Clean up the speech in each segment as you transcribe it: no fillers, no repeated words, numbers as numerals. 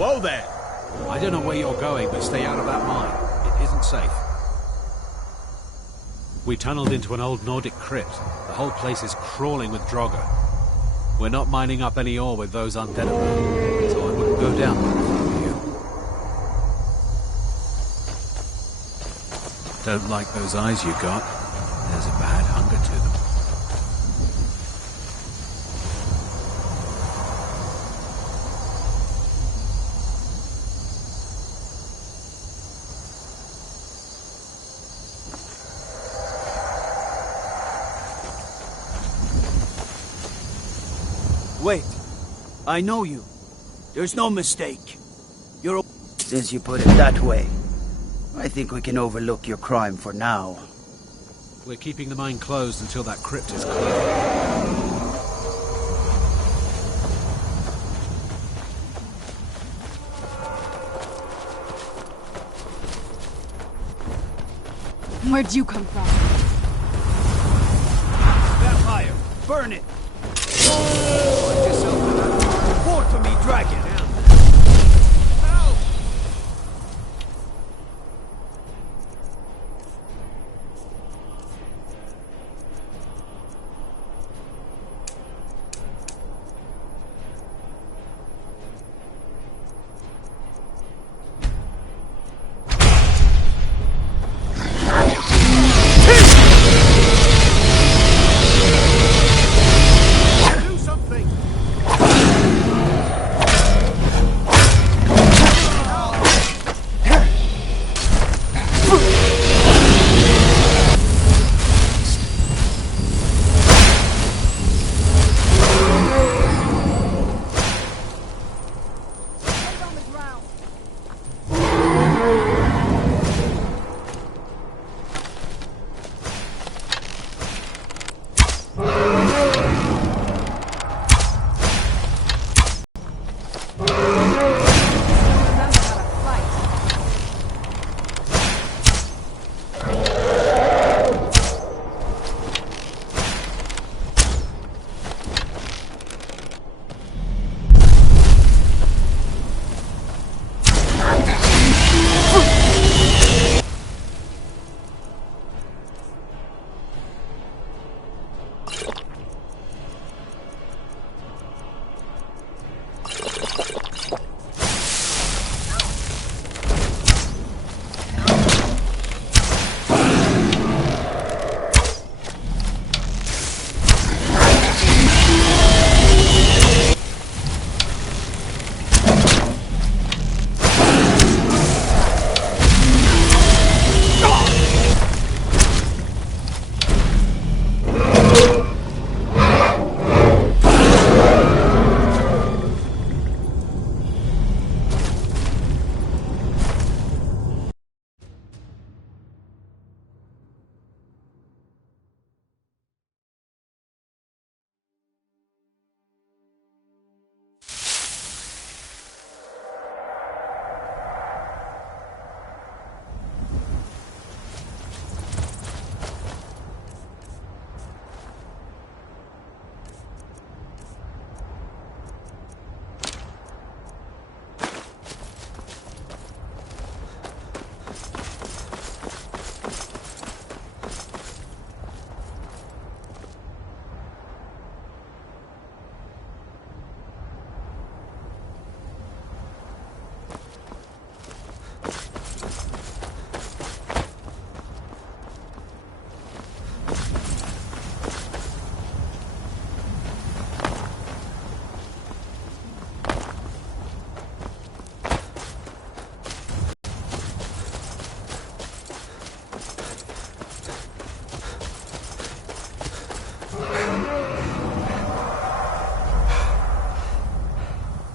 Whoa there! I don't know where you're going, but stay out of that mine. It isn't safe. We tunneled into an old Nordic crypt. The whole place is crawling with Draugr. We're not mining up any ore with those undead around, so I wouldn't go down there if I were you. Don't like those eyes you got. There's a bad hunger to them. Wait. I know you. There's no mistake. You're a... Since you put it that way, I think we can overlook your crime for now. We're keeping the mine closed until that crypt is clear. Where'd you come from? Vampire! Burn it! Report to me, dragon!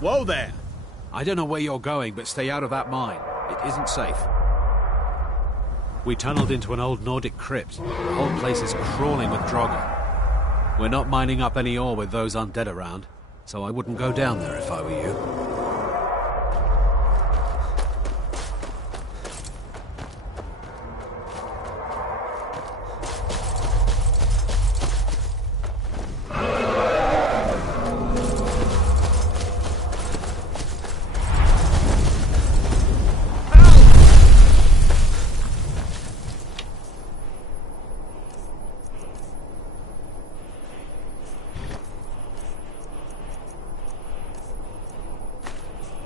Whoa there! I don't know where you're going, but stay out of that mine. It isn't safe. We tunneled into an old Nordic crypt. The whole place is crawling with Draugr. We're not mining up any ore with those undead around, so I wouldn't go down there if I were you.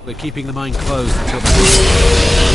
We're keeping the mine closed until the...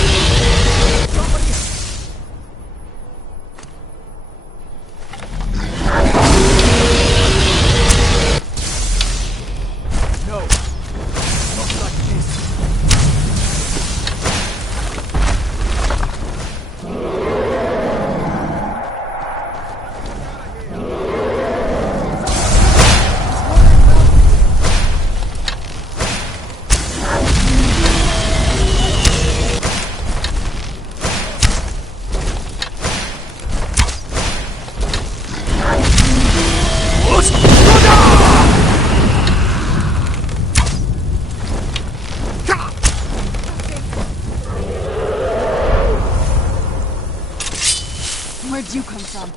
Where'd you come from?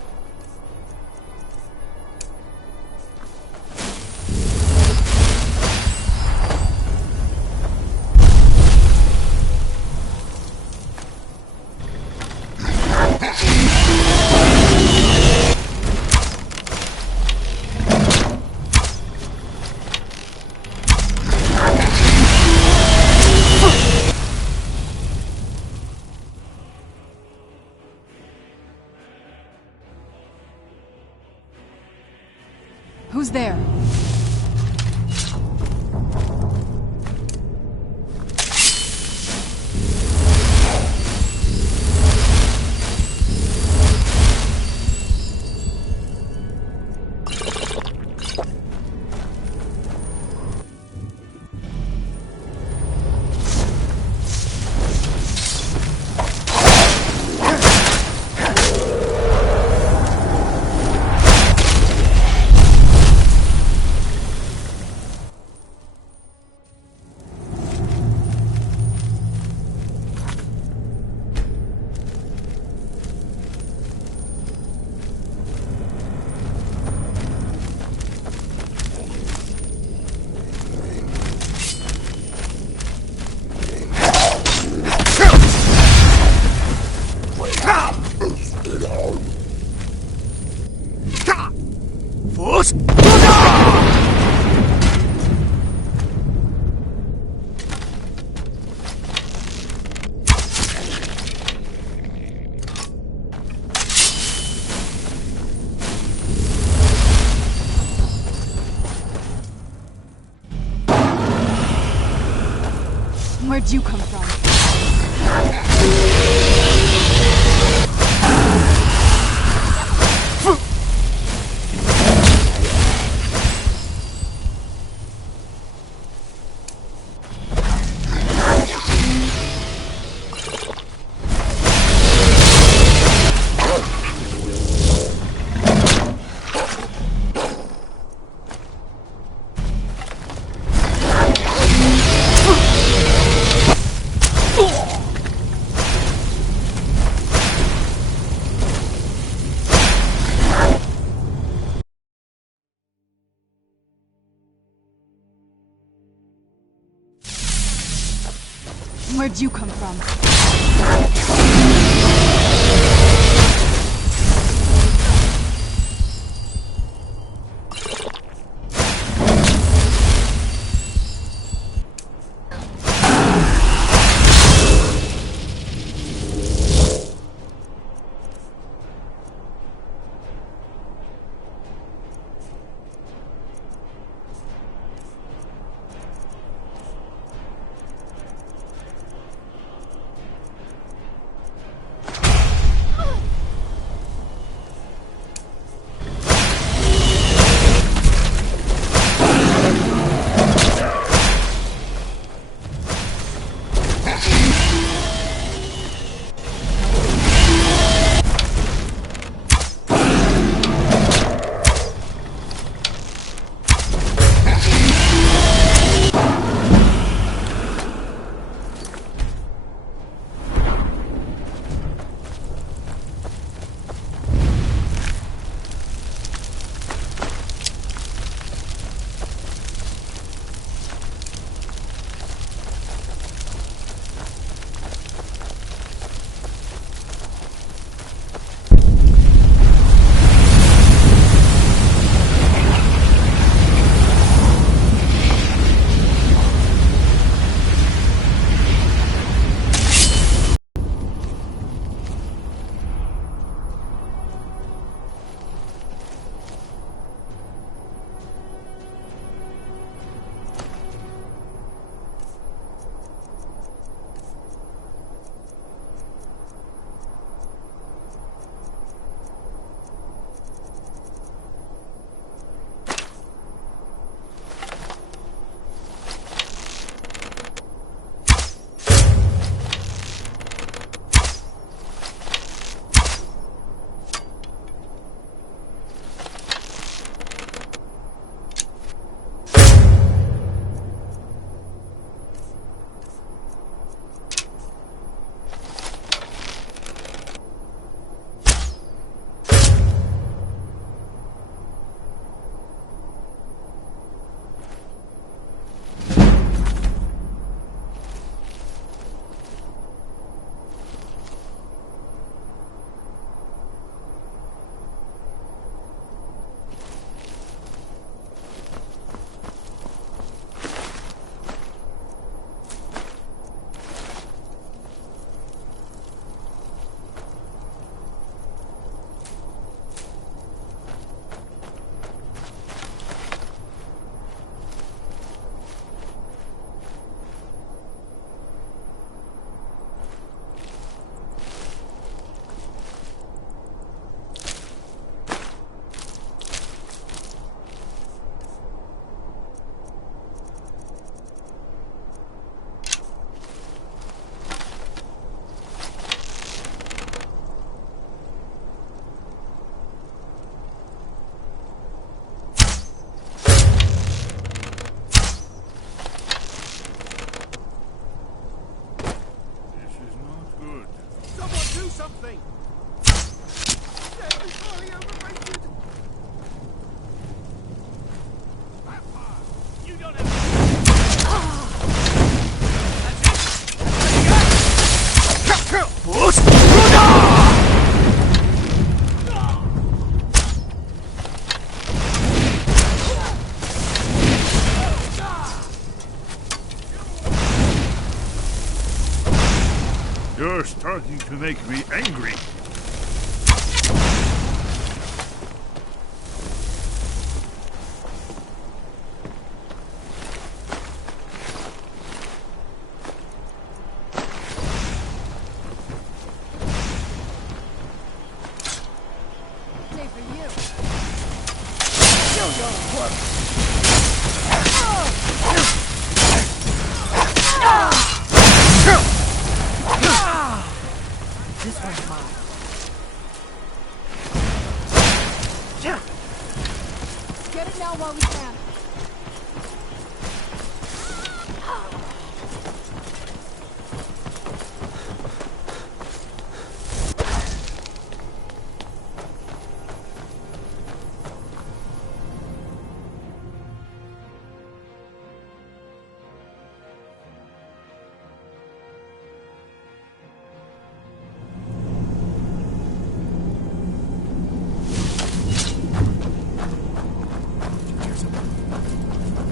Who's there? Where'd you come from? Where'd you come from? are starting to make me angry. Day for you. This one's mine. Get it now while we can.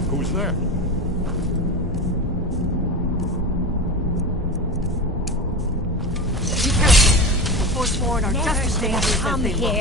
Who's there? Be careful. The Forsworn are just as dangerous as they look.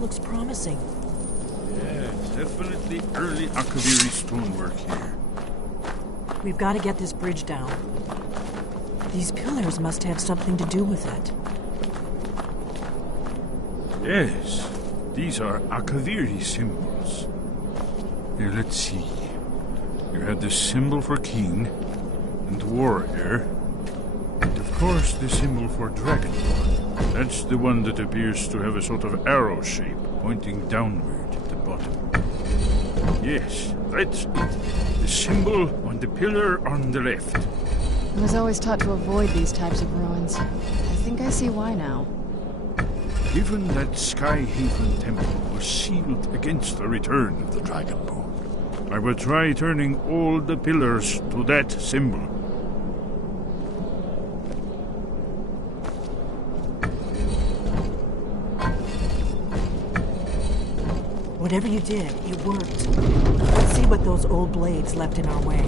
Looks promising. Yes, definitely early Akaviri stonework here. We've got to get this bridge down. These pillars must have something to do with it. Yes, these are Akaviri symbols. Here, let's see. You had the symbol for king and warrior, and of course the symbol for dragon. That's the one that appears to have a sort of arrow shape pointing downward at the bottom. Yes, that's it. The symbol on the pillar on the left. I was always taught to avoid these types of ruins. I think I see why now. Given that Skyhaven temple was sealed against the return of the Dragonborn, I will try turning all the pillars to that symbol. Whatever you did, it worked. Let's see what those old blades left in our way.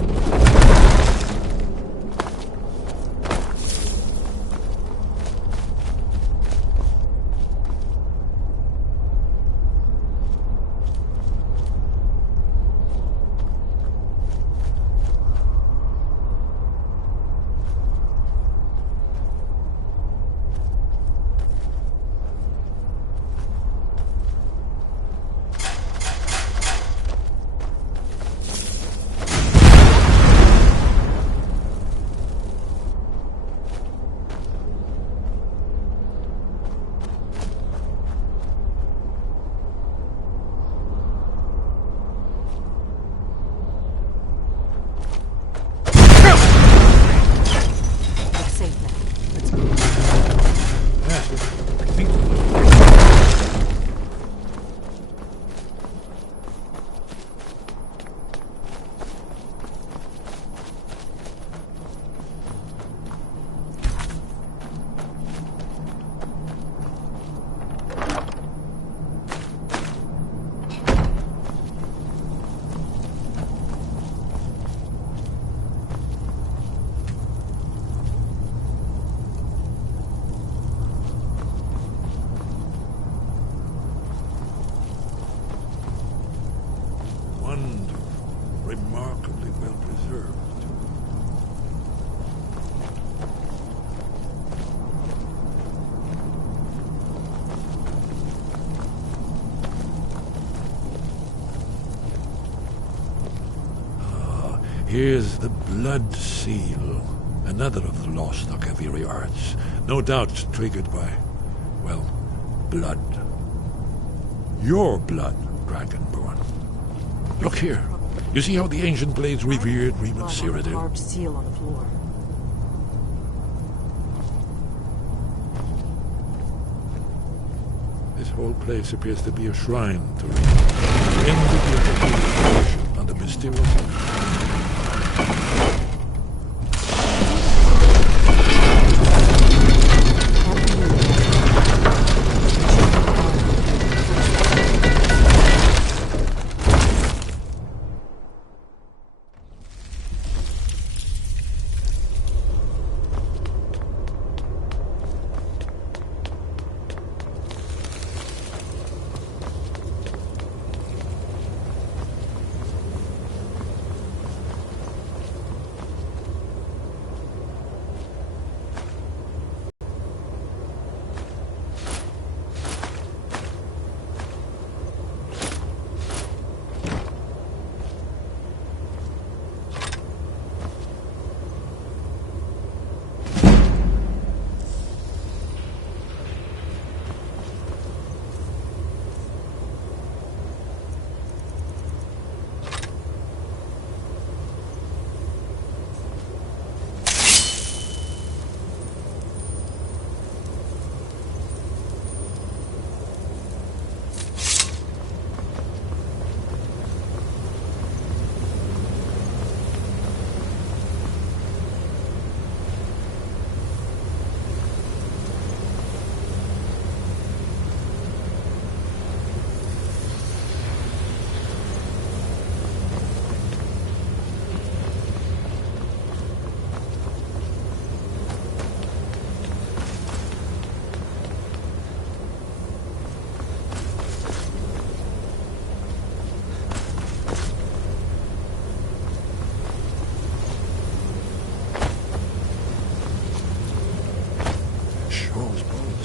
Here's the Blood Seal, another of the lost Akaviri arts, no doubt triggered by, well, blood. Your blood, Dragonborn. Look here. You see how the ancient blades revered Reman Cyrodiil? Carved seal on the floor. This whole place appears to be a shrine to Reman. In the beautiful on the mysterious...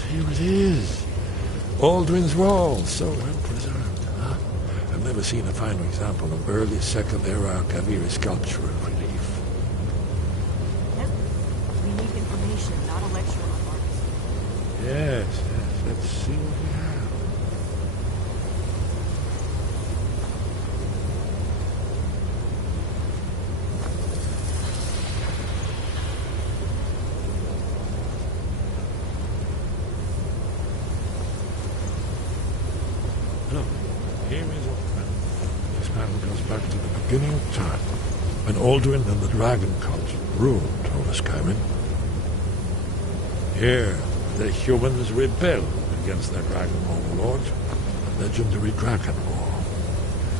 Here it is. Alduin's Wall, so well preserved. Huh? I've never seen a finer example of early Second Era Kaviri sculpture and relief. Yep. We need information, not a lecture on art. Yes, yes. Let's see what we have. Look, here is a panel. This panel goes back to the beginning of time, when Alduin and the Dragon Cult ruled over Skyrim. Here, the humans rebelled against their dragon overlord, the legendary Dragon War.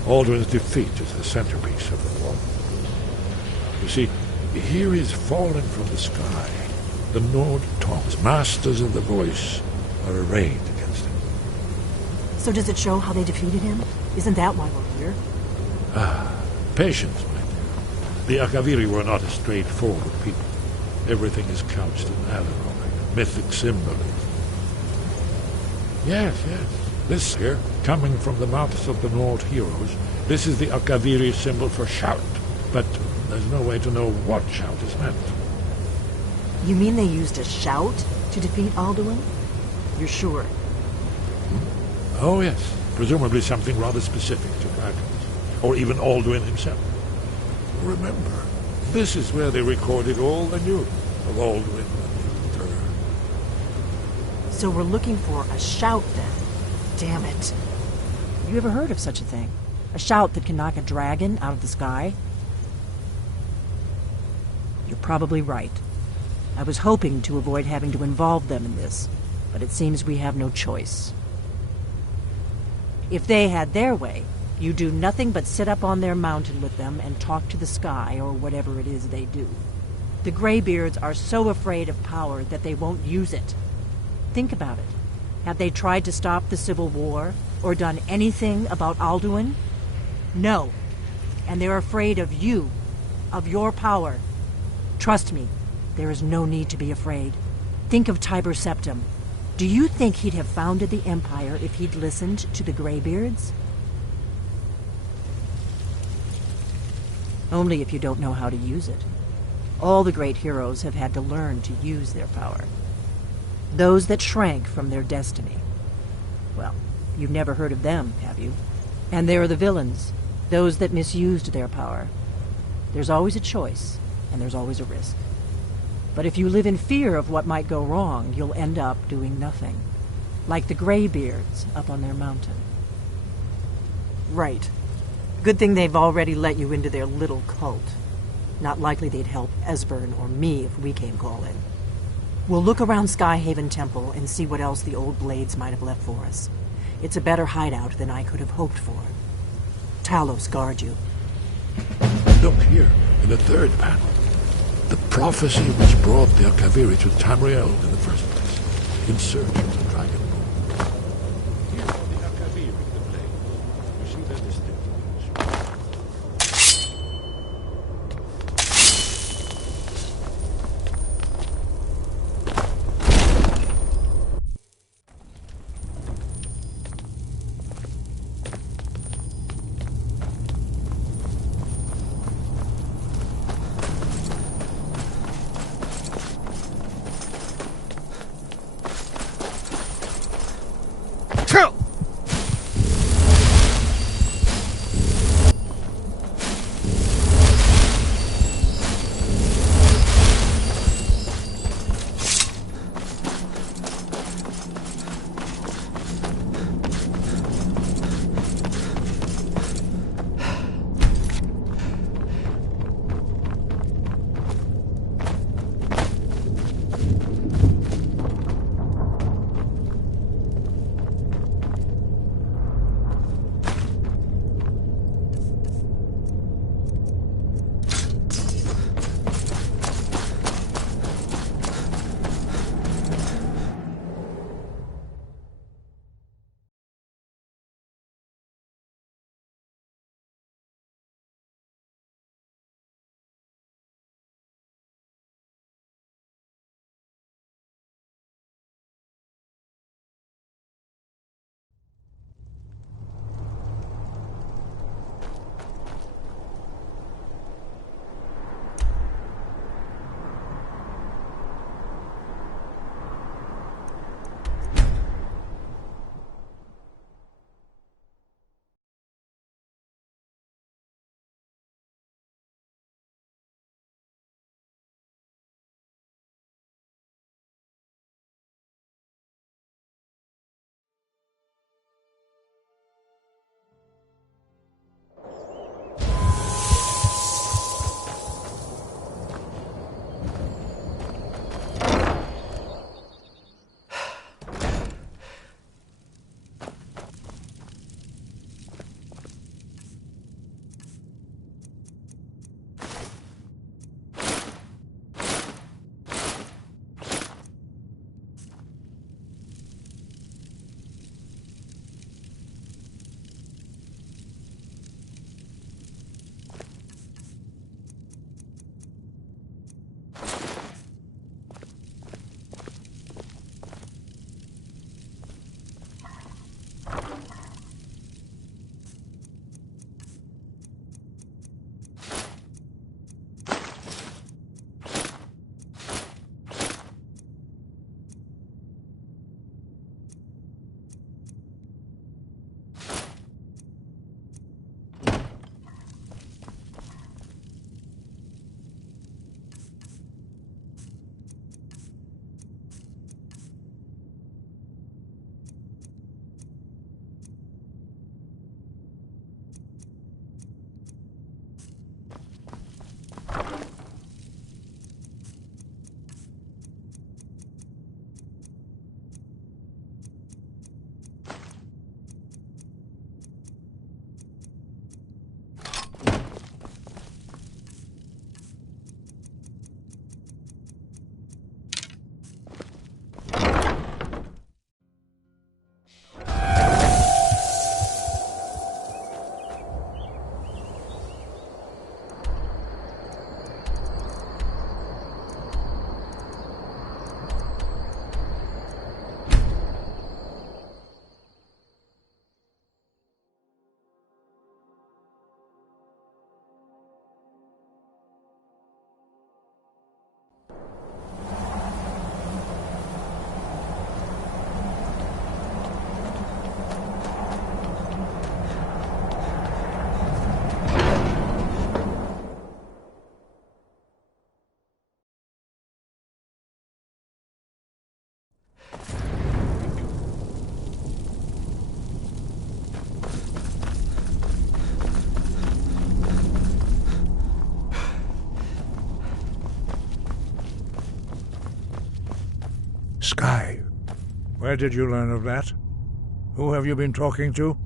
Alduin's defeat is the centerpiece of the war. You see, here is fallen from the sky. The Nord Tongs, masters of the voice, are arrayed against him. So does it show how they defeated him? Isn't that why we're here? Patience, my dear. The Akaviri were not a straightforward people. Everything is couched in allegory, mythic symbolism. Yes, yes. This here, coming from the mouths of the Nord heroes, this is the Akaviri symbol for shout. But there's no way to know what shout is meant. You mean they used a shout to defeat Alduin? You're sure? Oh, yes. Presumably something rather specific to dragons. Or even Alduin himself. Remember, this is where they recorded all the news of Alduin and the Terror. So we're looking for a shout then. Damn it. You ever heard of such a thing? A shout that can knock a dragon out of the sky? You're probably right. I was hoping to avoid having to involve them in this, but it seems we have no choice. If they had their way, you do nothing but sit up on their mountain with them and talk to the sky or whatever it is they do. The Greybeards are so afraid of power that they won't use it. Think about it. Have they tried to stop the Civil War or done anything about Alduin? No. And they're afraid of you, of your power. Trust me, there is no need to be afraid. Think of Tiber Septim. Do you think he'd have founded the Empire if he'd listened to the Greybeards? Only if you don't know how to use it. All the great heroes have had to learn to use their power. Those that shrank from their destiny. Well, you've never heard of them, have you? And there are the villains, those that misused their power. There's always a choice, and there's always a risk. But if you live in fear of what might go wrong, you'll end up doing nothing. Like the Greybeards up on their mountain. Right. Good thing they've already let you into their little cult. Not likely they'd help Esbern or me if we came calling. We'll look around Skyhaven Temple and see what else the old blades might have left for us. It's a better hideout than I could have hoped for. Talos guard you. Look here, in the third panel. The prophecy which brought the Akaviri to Tamriel in the first place. Insurgents of Dragonborn. Here are the Akaviri, the blades. You see their distinct image. Sky. Where did you learn of that? Who have you been talking to?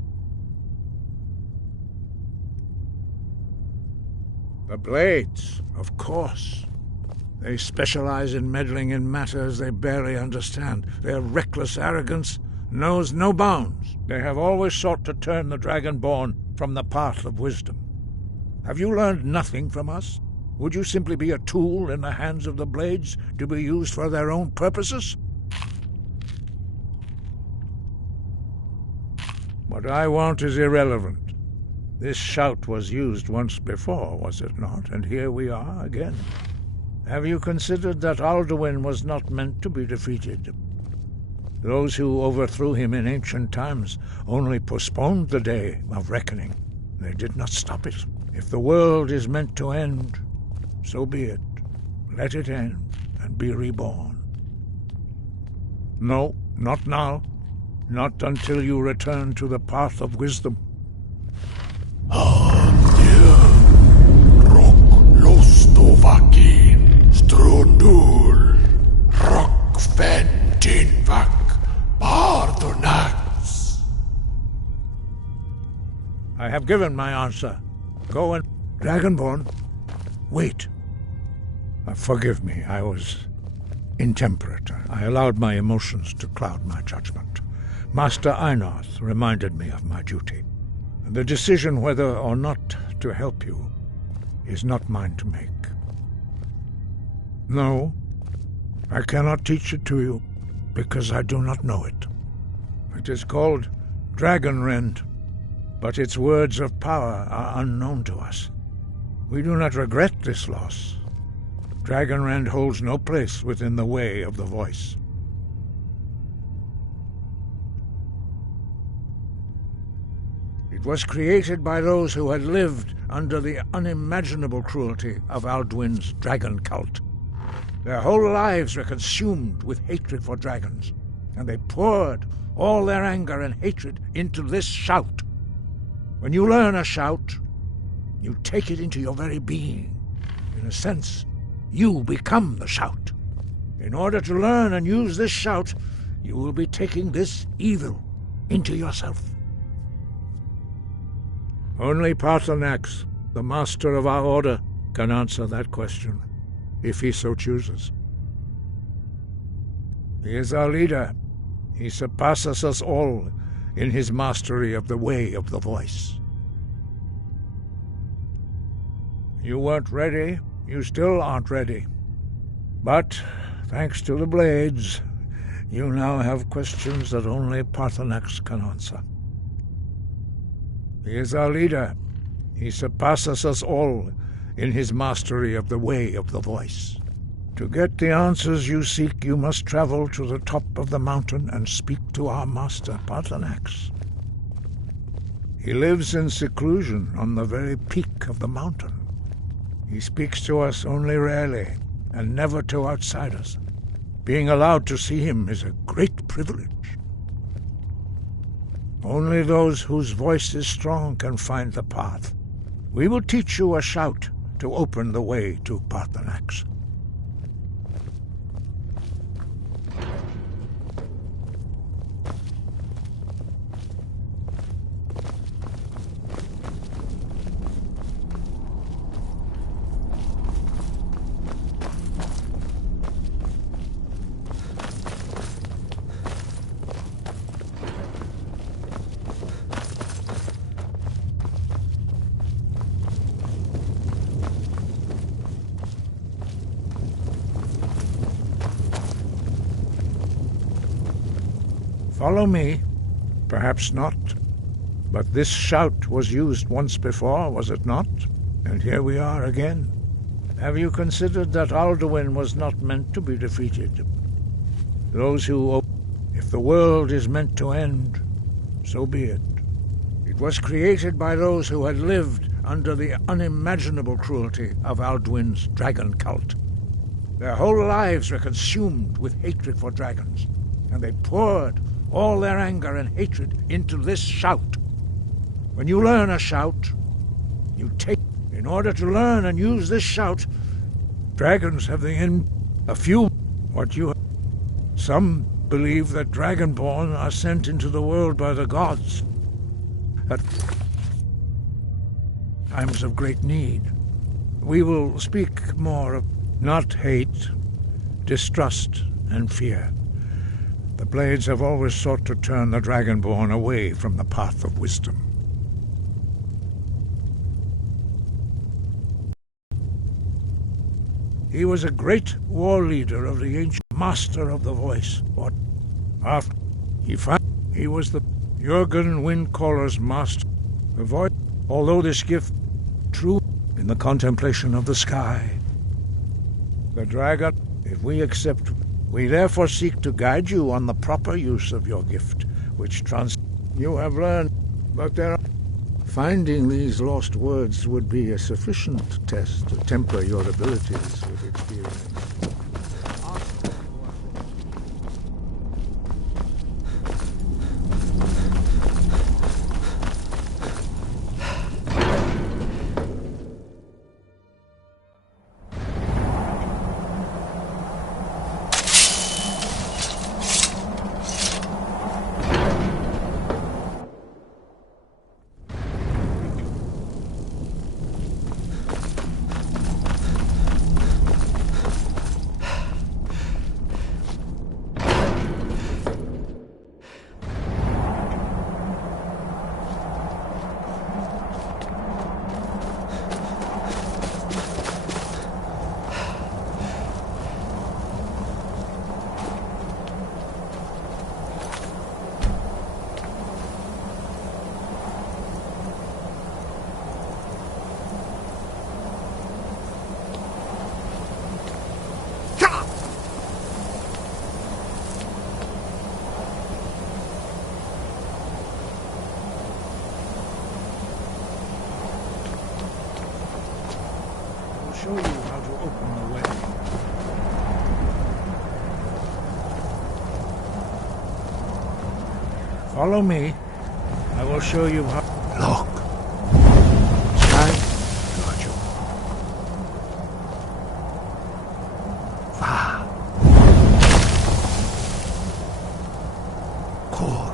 The Blades, of course. They specialize in meddling in matters they barely understand. Their reckless arrogance knows no bounds. They have always sought to turn the Dragonborn from the path of wisdom. Have you learned nothing from us? Would you simply be a tool in the hands of the Blades to be used for their own purposes? What I want is irrelevant. This shout was used once before, was it not? And here we are again. Have you considered that Alduin was not meant to be defeated? Those who overthrew him in ancient times only postponed the day of reckoning. They did not stop it. If the world is meant to end, so be it. Let it end and be reborn. No, not now. Not until you return to the path of wisdom. I have given my answer. Go and... Dragonborn, wait. Forgive me, I was intemperate. I allowed my emotions to cloud my judgment. Master Einarth reminded me of my duty. The decision whether or not to help you is not mine to make. No, I cannot teach it to you, because I do not know it. It is called Dragonrend, but its words of power are unknown to us. We do not regret this loss. Dragonrend holds no place within the way of the voice. It was created by those who had lived under the unimaginable cruelty of Alduin's dragon cult. Their whole lives were consumed with hatred for dragons, and they poured all their anger and hatred into this shout. When you learn a shout, you take it into your very being. In a sense, you become the shout. In order to learn and use this shout, you will be taking this evil into yourself. Only Paarthurnax, the master of our order, can answer that question, if he so chooses. He is our leader. He surpasses us all in his mastery of the way of the voice. You weren't ready. You still aren't ready. But, thanks to the Blades, you now have questions that only Paarthurnax can answer. He is our leader. He surpasses us all in his mastery of the way of the voice. To get the answers you seek, you must travel to the top of the mountain and speak to our master, Paarthurnax. He lives in seclusion on the very peak of the mountain. He speaks to us only rarely, and never to outsiders. Being allowed to see him is a great privilege. Only those whose voice is strong can find the path. We will teach you a shout to open the way to Paarthurnax. Follow me. Perhaps not. But this shout was used once before, was it not? And here we are again. Have you considered that Alduin was not meant to be defeated? Those who... If the world is meant to end, so be it. It was created by those who had lived under the unimaginable cruelty of Alduin's dragon cult. Their whole lives were consumed with hatred for dragons, and they poured all their anger and hatred into this shout. When you learn a shout, you take... In order to learn and use this shout, dragons have a few... What you... Some believe that Dragonborn are sent into the world by the gods at times of great need. We will speak more of not hate, distrust, and fear. The Blades have always sought to turn the Dragonborn away from the path of wisdom. He was a great war leader of the ancient master of the voice. What? After he was the Jurgen Windcaller's master. The voice, although this gift true in the contemplation of the sky. The dragon, if we accept, we therefore seek to guide you on the proper use of your gift, which you have learned, but there are... Finding these lost words would be a sufficient test to temper your abilities with experience. Show you how to open the way. Follow me. I will show you how. Look. Sky. Got you. Va. Core.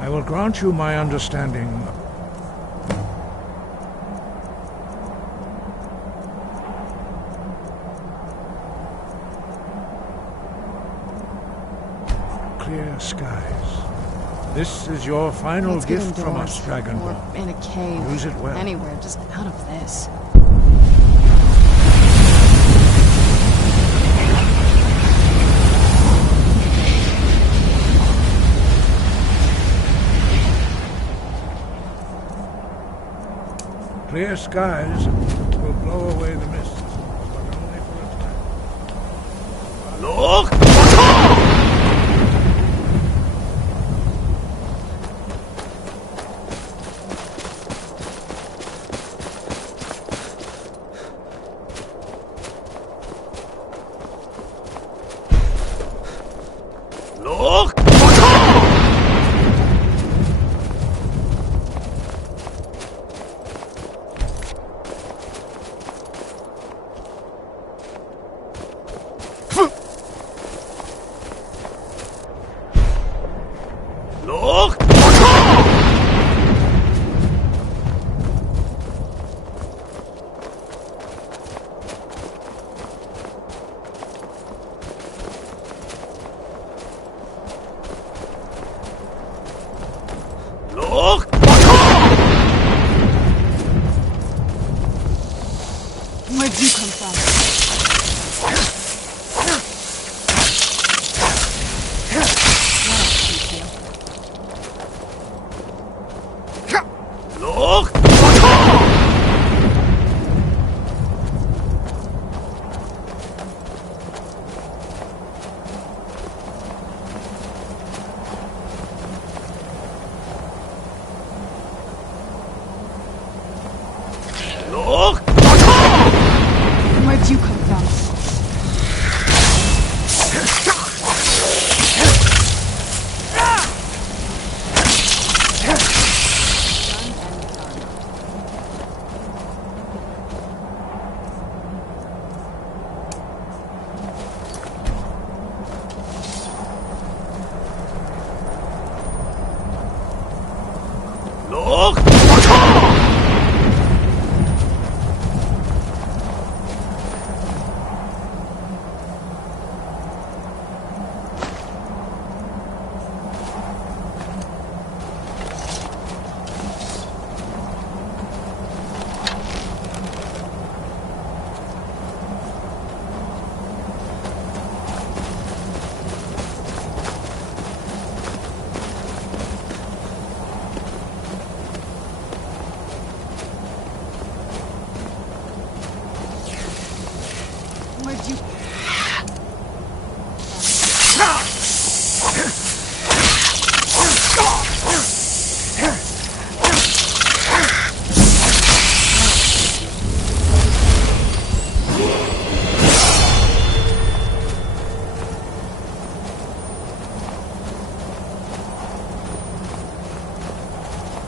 I will grant you my understanding. Clear skies. This is your final Let's get gift from indoors, us, Dragonborn. or in a cave. Use it well. Anywhere, just out of this. Clear skies will blow away the mist, but only for a time. Look! Look! Look! Look! Where'd you come from? Look! Look!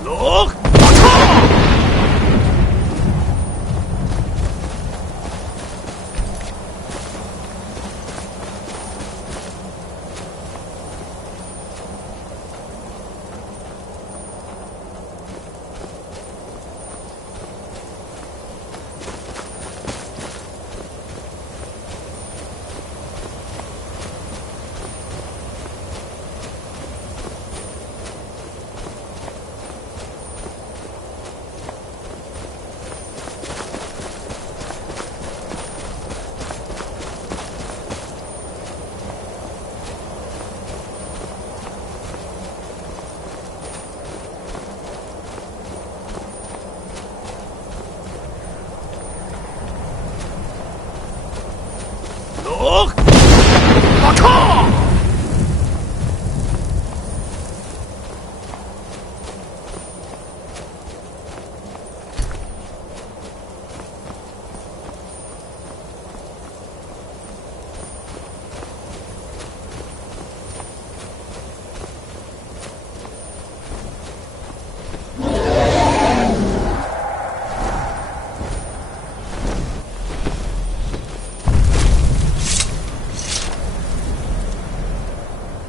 Look! Look!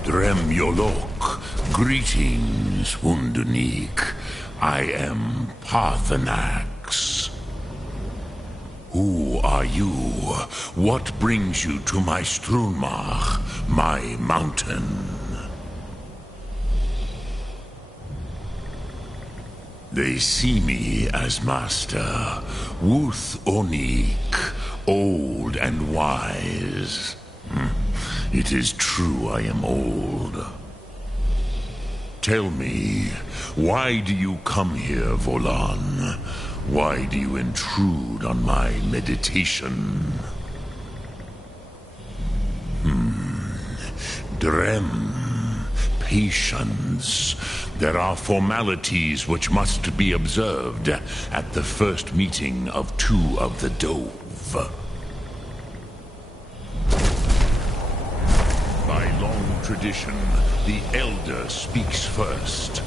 Dremyolok, greetings, Undunik. I am Parthenax. Who are you? What brings you to my Strunmach, my mountain? They see me as master, Wuth Onik, old and wise. It is true I am old. Tell me, why do you come here, Volan? Why do you intrude on my meditation? Drem, patience. There are formalities which must be observed at the first meeting of two of the Dove. By long tradition, the Elder speaks first.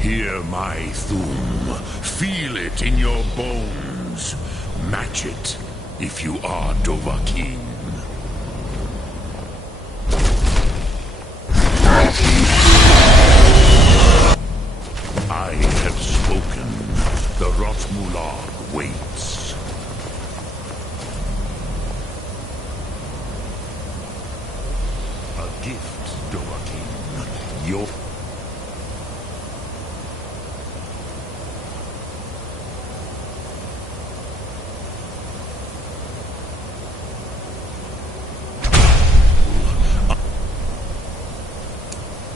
Hear my Thum. Feel it in your bones. Match it if you are Dovahkiin. I have spoken. The Rotmulag waits. A gift, Dovahkiin. Your...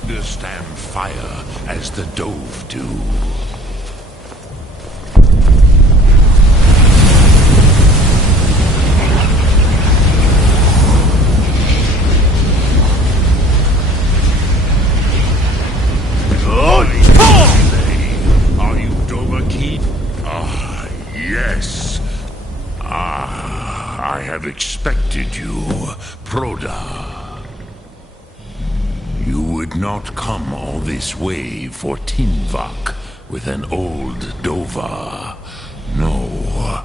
Understand fire as the Dove do. Are you Dovahkiin? Ah, yes. I have expected you, Proda. You would not come all this way for Tinvak with an old Dova. No,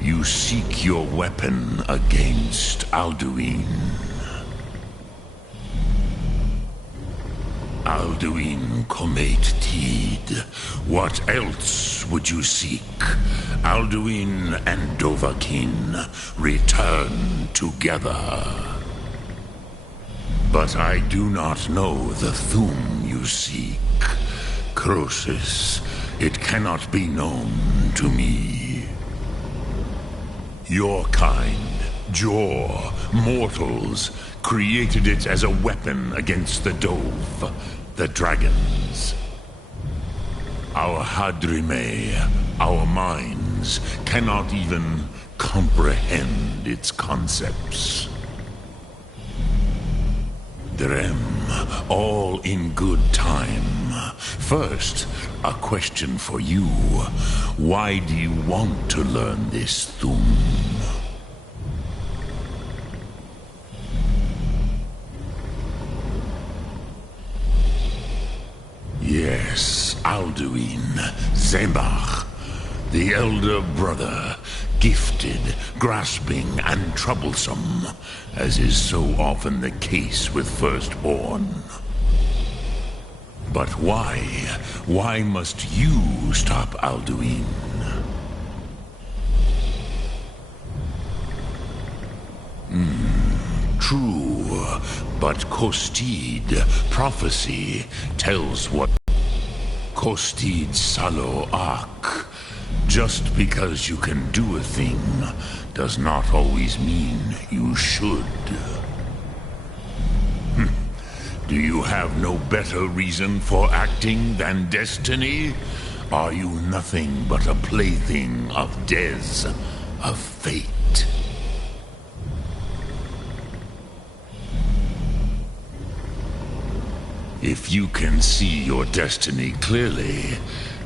you seek your weapon against Alduin. Alduin Comate Tid. What else would you seek? Alduin and Dovahkiin return together. But I do not know the Thum you seek. Croesus, it cannot be known to me. Your kind, Jor, mortals, created it as a weapon against the Dove, the dragons. Our Hadrime, our minds, cannot even comprehend its concepts. Drem, all in good time. First, a question for you. Why do you want to learn this Thum? Yes. Alduin Zemach, the elder brother, gifted, grasping, and troublesome, as is so often the case with firstborn. But why? Why must you stop Alduin? True, but Kostid prophecy tells what Kostid Salo Ak. Just because you can do a thing does not always mean you should. Do you have no better reason for acting than destiny? Are you nothing but a plaything of Des, of fate? If you can see your destiny clearly,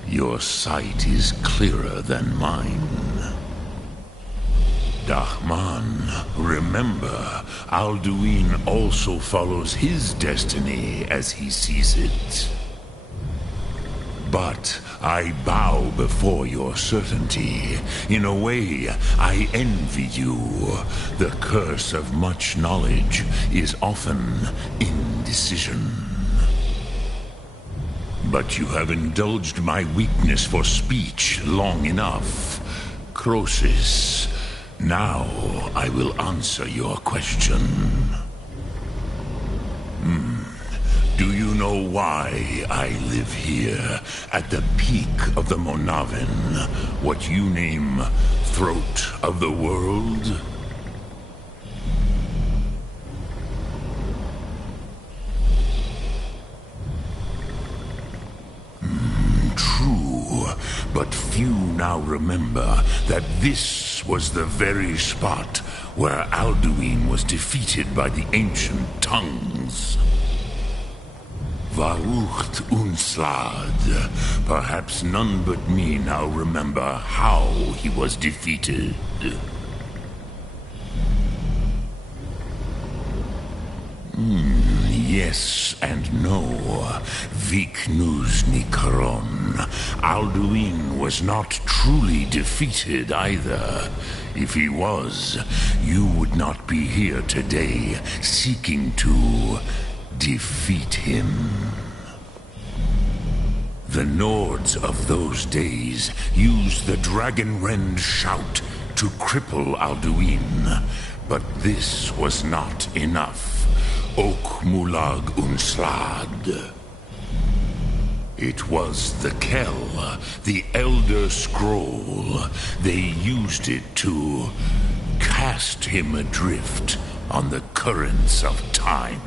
your sight is clearer than mine. Dahman, remember, Alduin also follows his destiny as he sees it. But I bow before your certainty. In a way, I envy you. The curse of much knowledge is often indecision. But you have indulged my weakness for speech long enough. Croesus, now I will answer your question. Do you know why I live here, at the peak of the Monavin, what you name throat of the world? True, but few now remember that this was the very spot where Alduin was defeated by the ancient tongues. Varucht Unslad. Perhaps none but me now remember how he was defeated. Yes and no. Viknus Nikaron. Alduin was not truly defeated either. If he was, you would not be here today seeking to defeat him. The Nords of those days used the Dragonrend shout to cripple Alduin, but this was not enough. Ok Mulag Unslad. It was the Kell, the Elder Scroll. They used it to cast him adrift on the currents of time.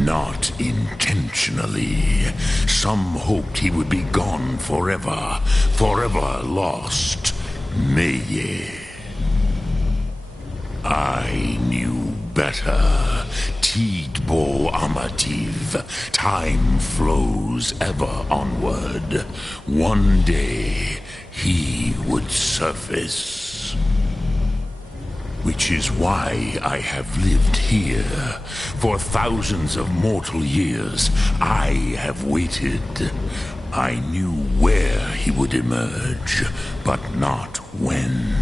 Not intentionally. Some hoped he would be gone forever, forever lost. Meye. I knew better. Tidbo Amativ. Time flows ever onward. One day, he would surface. Which is why I have lived here. For thousands of mortal years, I have waited. I knew where he would emerge, but not when.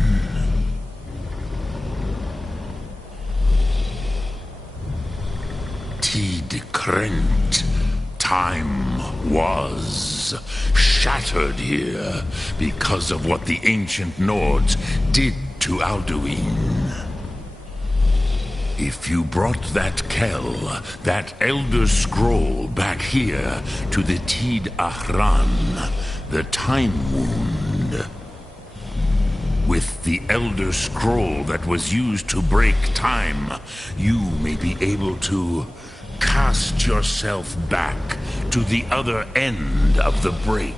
Tid Krent. Time was shattered here because of what the ancient Nords did to Alduin. If you brought that Kell, that Elder Scroll back here to the Tid Ahran, the Time Wound, with the Elder Scroll that was used to break time, you may be able to cast yourself back to the other end of the break.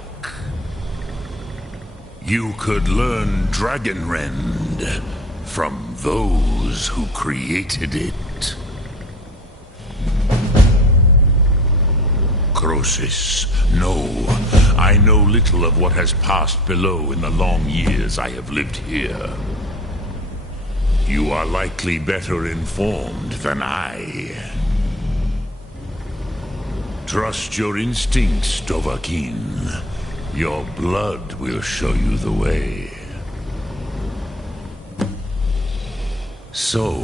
You could learn Dragonrend from those who created it. Croesus, no. I know little of what has passed below in the long years I have lived here. You are likely better informed than I. Trust your instincts, Dovahkiin. Your blood will show you the way. So,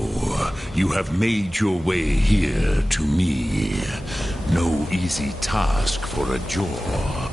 you have made your way here to me. No easy task for a Jor.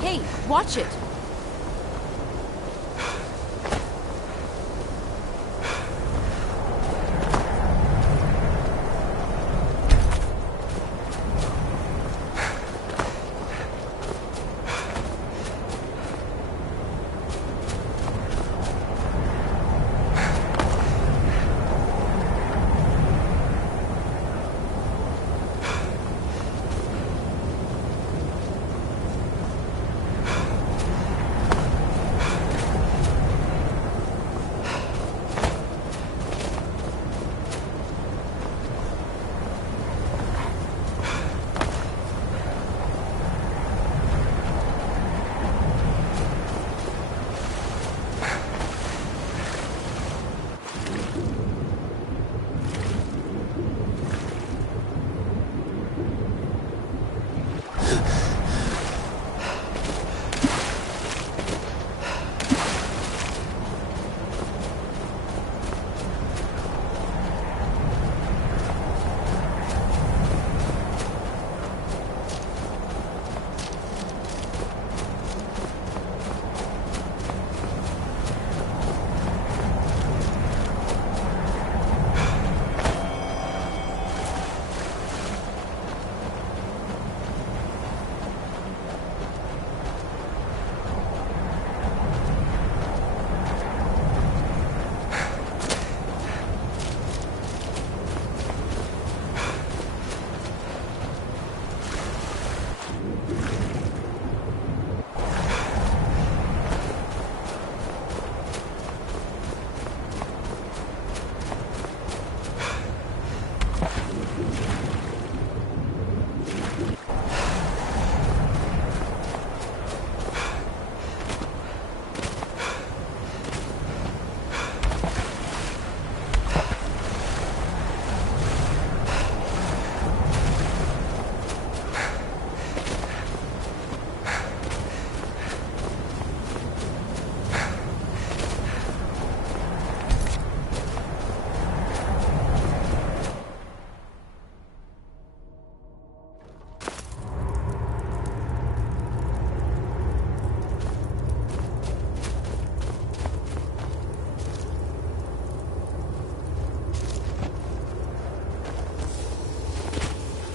Hey, watch it!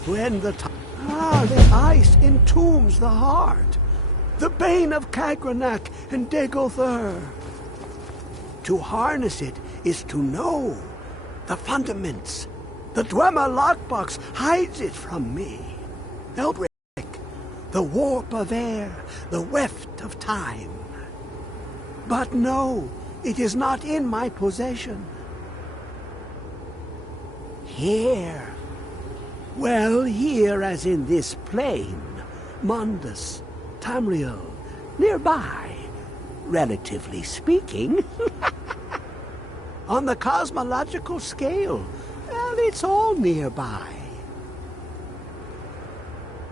When the ice entombs the heart, the bane of Kagranak and Degother. To harness it is to know the fundaments. The Dwemer lockbox hides it from me. Eldrick, the warp of air, the weft of time. But no, it is not in my possession. Here. Well, here as in this plain, Mundus, Tamriel, nearby, relatively speaking. On the cosmological scale, well, it's all nearby.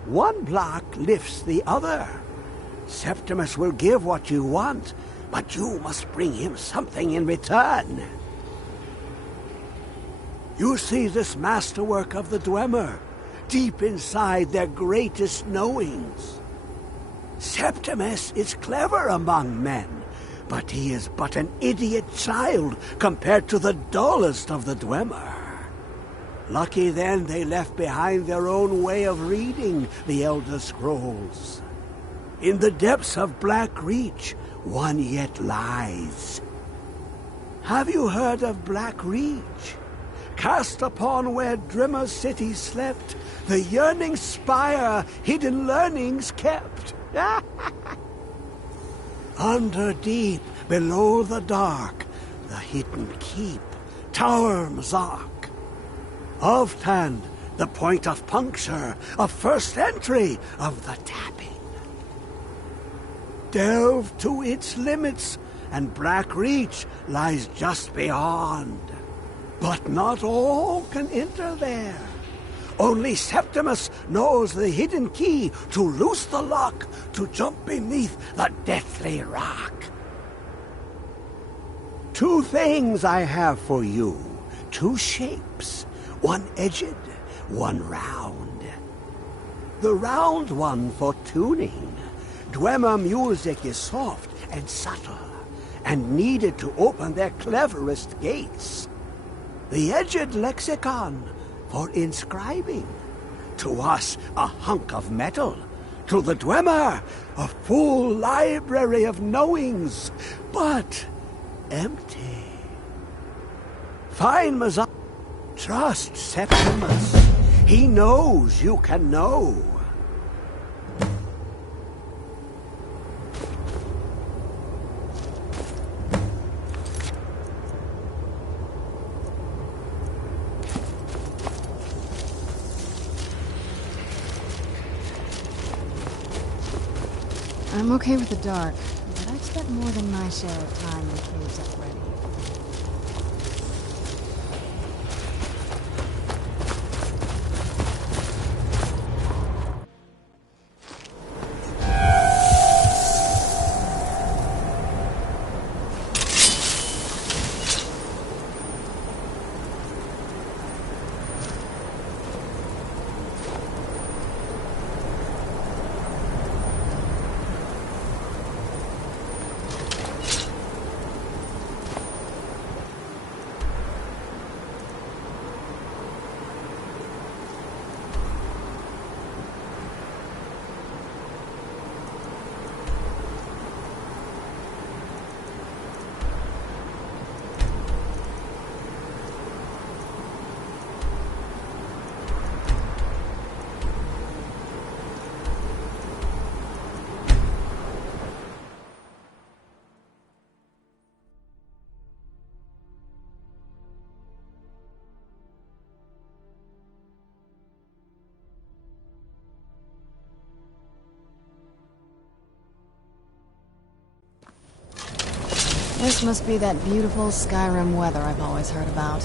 One block lifts the other. Septimus will give what you want, but you must bring him something in return. You see this masterwork of the Dwemer, deep inside their greatest knowings. Septimus is clever among men, but he is but an idiot child compared to the dullest of the Dwemer. Lucky then they left behind their own way of reading the Elder Scrolls. In the depths of Black Reach, one yet lies. Have you heard of Black Reach? Cast upon where Drimmer City slept, the yearning spire hidden learnings kept. Under deep, below the dark, the hidden keep, Tower Mzark. Ofthand, the point of puncture, of first entry of the tapping. Delve to its limits, and Black Reach lies just beyond. But not all can enter there. Only Septimus knows the hidden key to loose the lock, to jump beneath the deathly rock. 2 things I have for you, 2 shapes, one edged, one round. The round one for tuning. Dwemer music is soft and subtle, and needed to open their cleverest gates. The edged lexicon for inscribing. To us, a hunk of metal. To the Dwemer, a full library of knowings, but empty. Find Mazar. Trust Septimus. He knows you can know. I'm okay with the dark, but I've spent more than my share of time in caves already. This must be that beautiful Skyrim weather I've always heard about.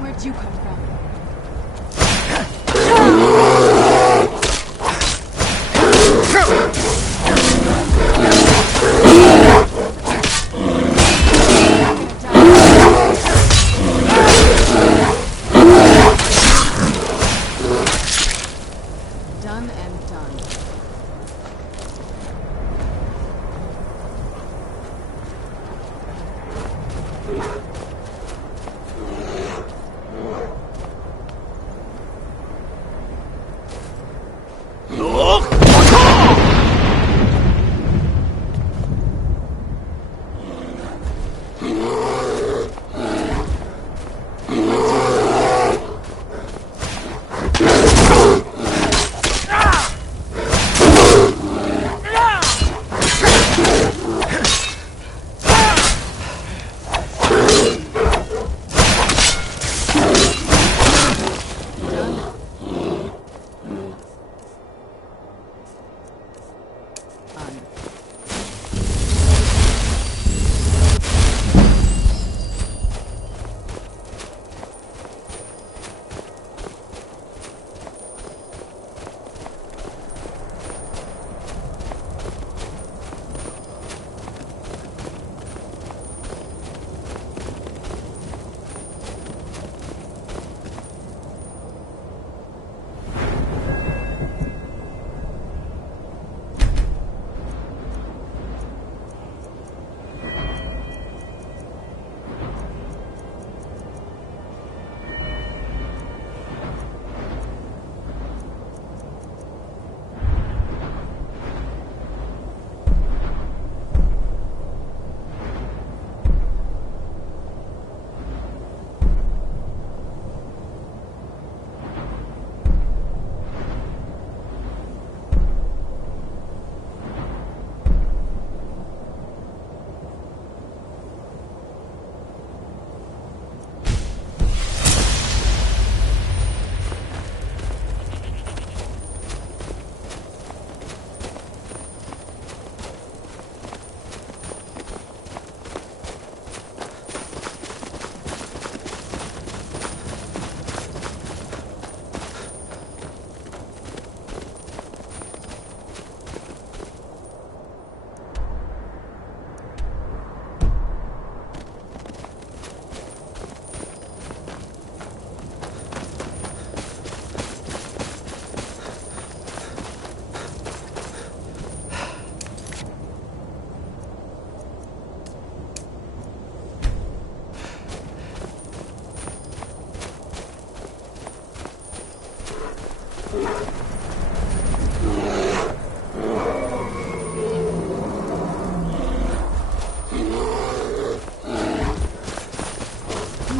Where'd you come from? Done and done.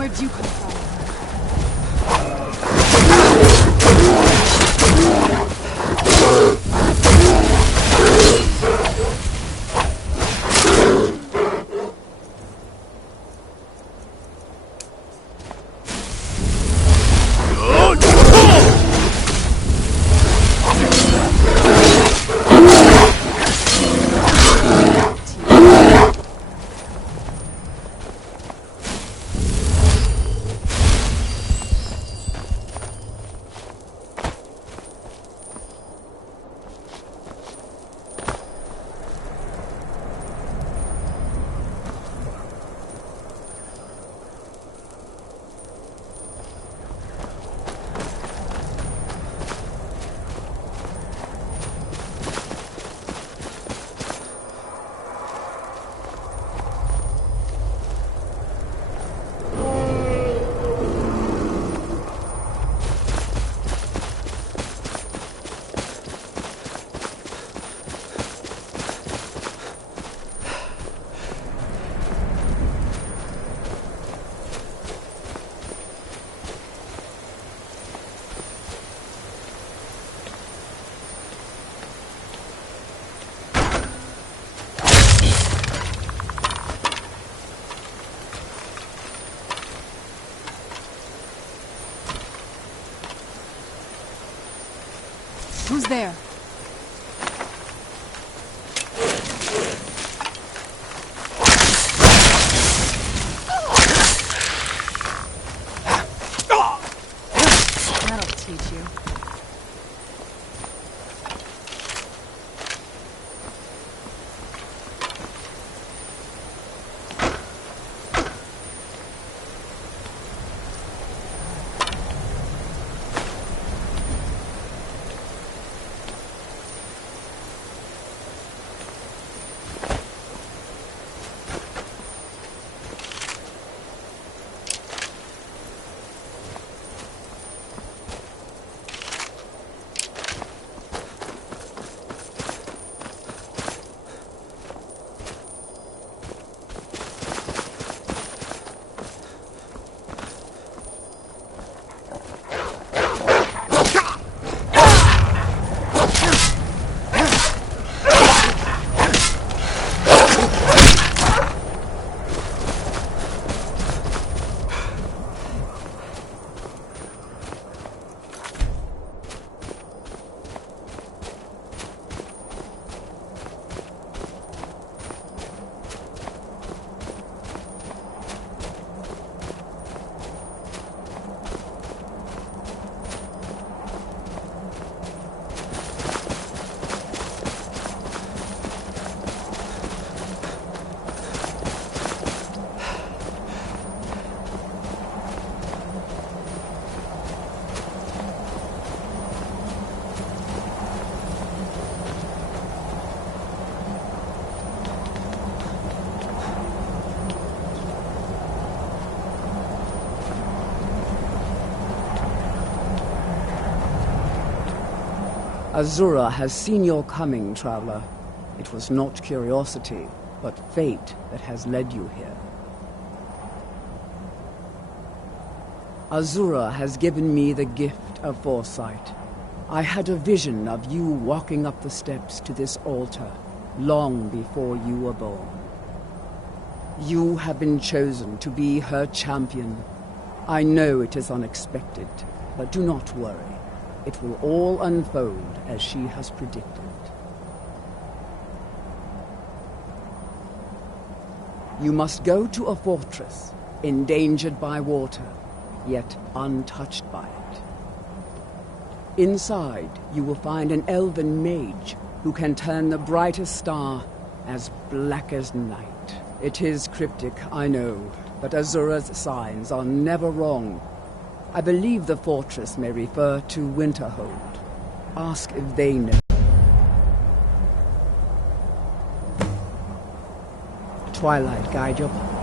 Where'd you come from? Who's there? That'll teach you. Azura has seen your coming, traveler. It was not curiosity, but fate that has led you here. Azura has given me the gift of foresight. I had a vision of you walking up the steps to this altar, long before you were born. You have been chosen to be her champion. I know it is unexpected, but do not worry. It will all unfold as she has predicted. You must go to a fortress, endangered by water, yet untouched by it. Inside, you will find an elven mage who can turn the brightest star as black as night. It is cryptic, I know, but Azura's signs are never wrong. I believe the fortress may refer to Winterhold. Ask if they know. Twilight guide your path.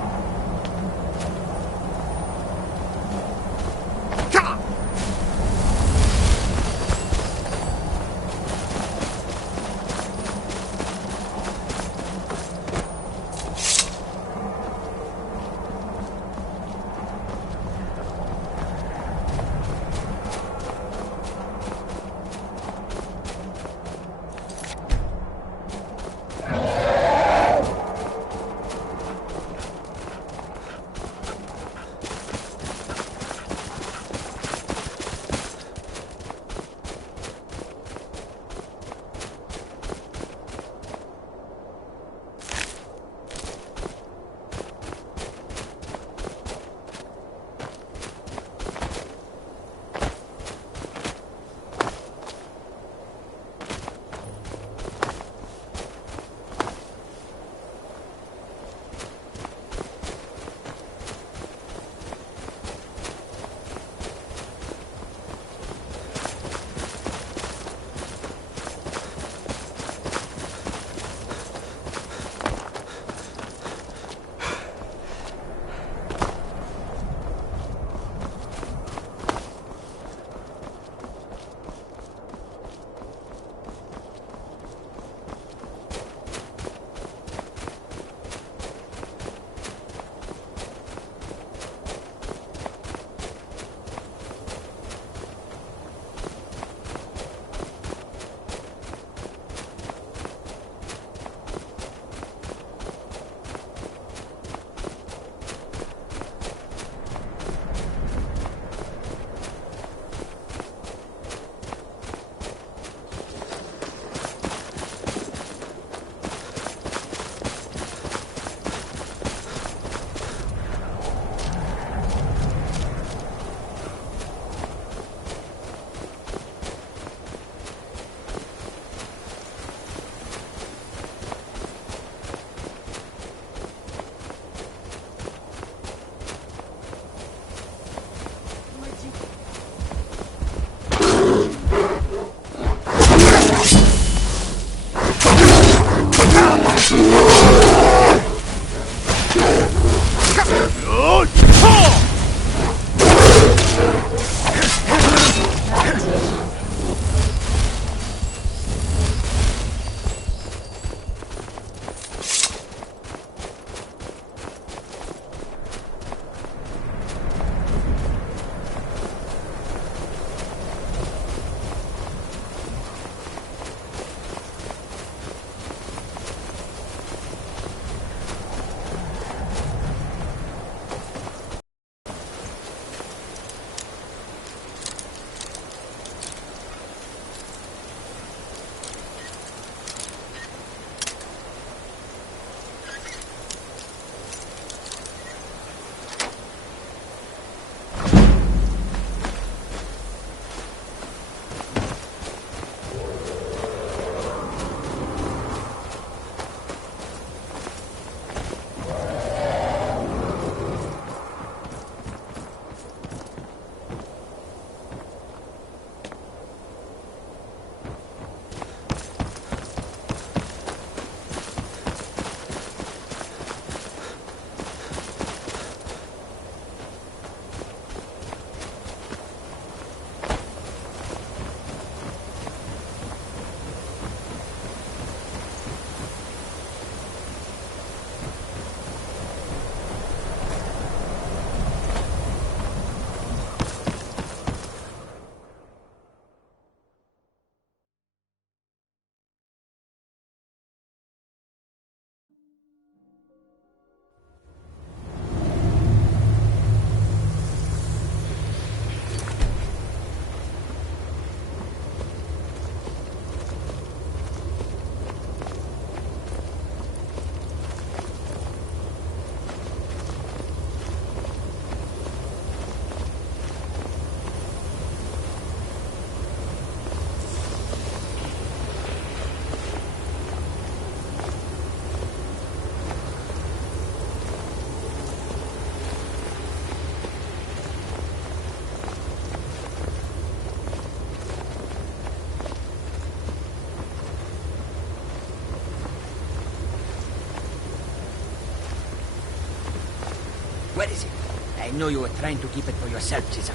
Where is it? I know you were trying to keep it for yourself, Cesar.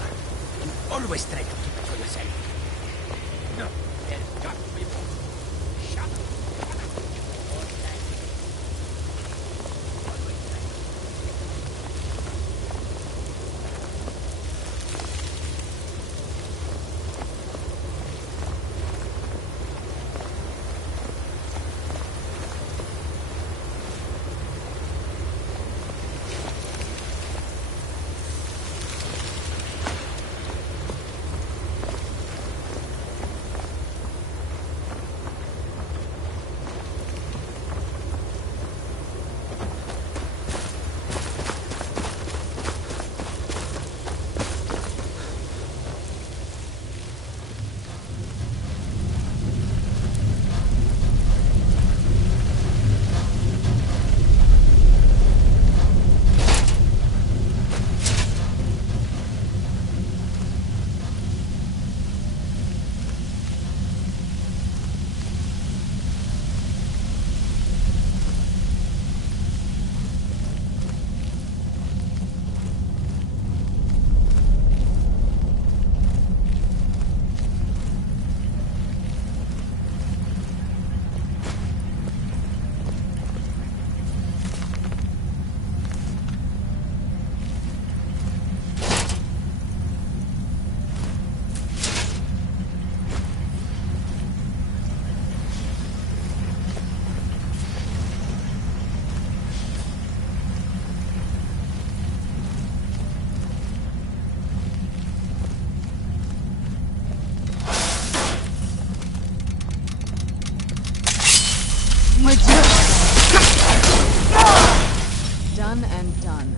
You always try to keep it for yourself. No, there's got to be more. Shut up. All that. Always try. Done and done.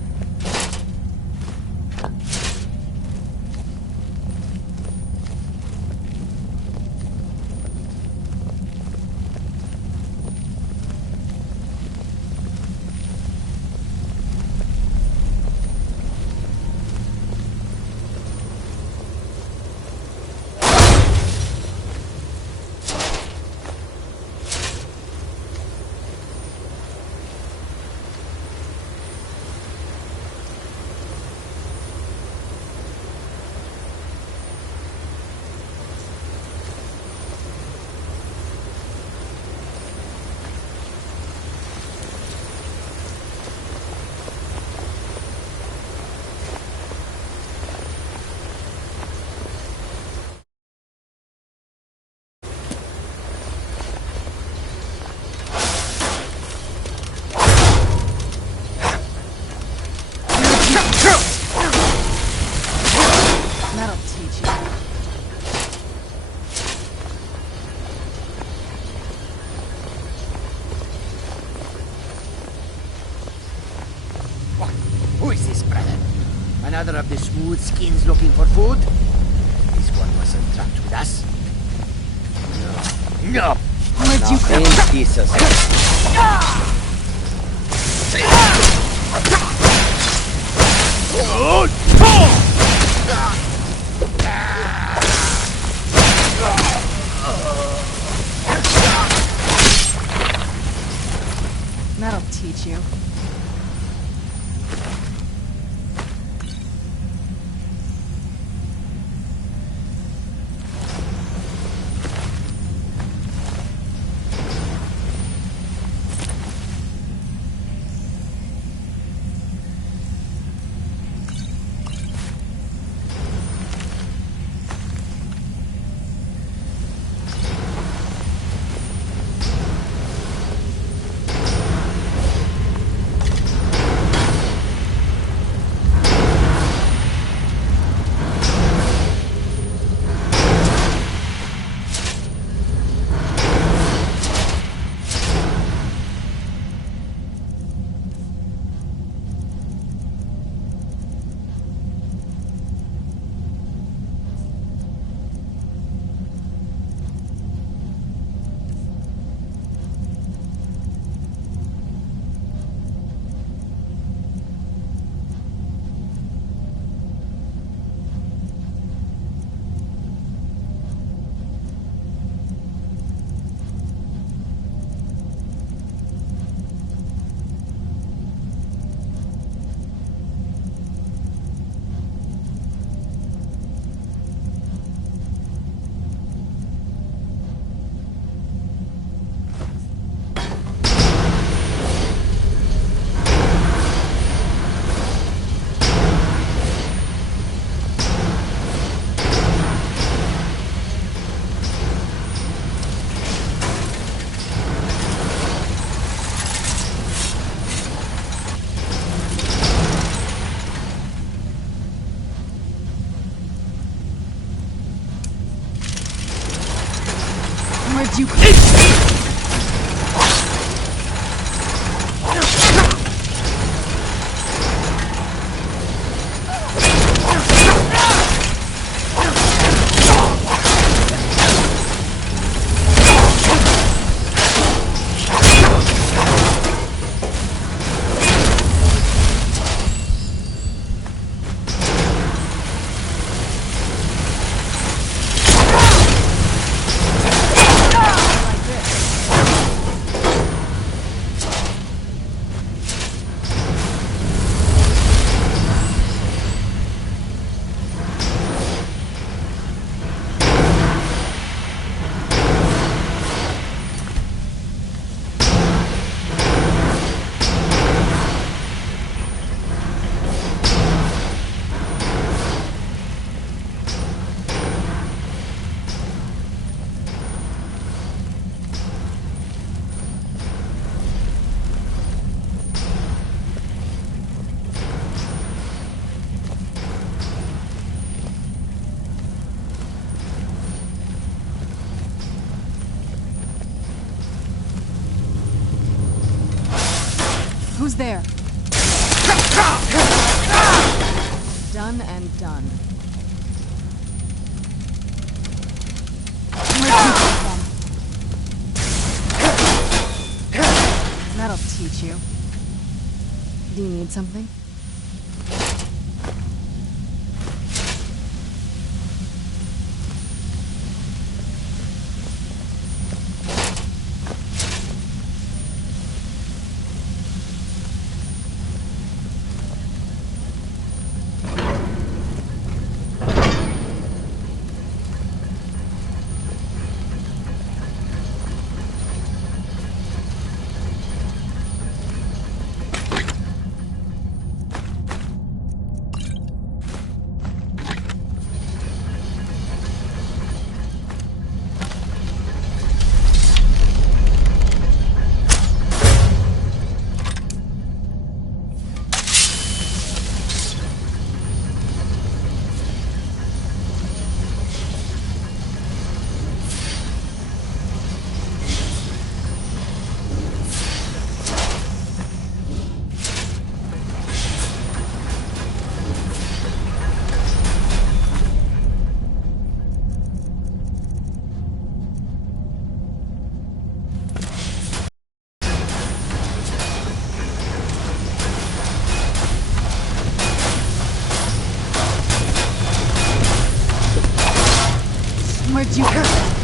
That'll teach you. What? Who is this, brother? Another of the smooth skins looking for food? This one wasn't trapped with us. No. No! Where'd you Now ain't this a That'll teach you. you... Who's there? Done and done. That'll teach you. Do you need something? Where'd you...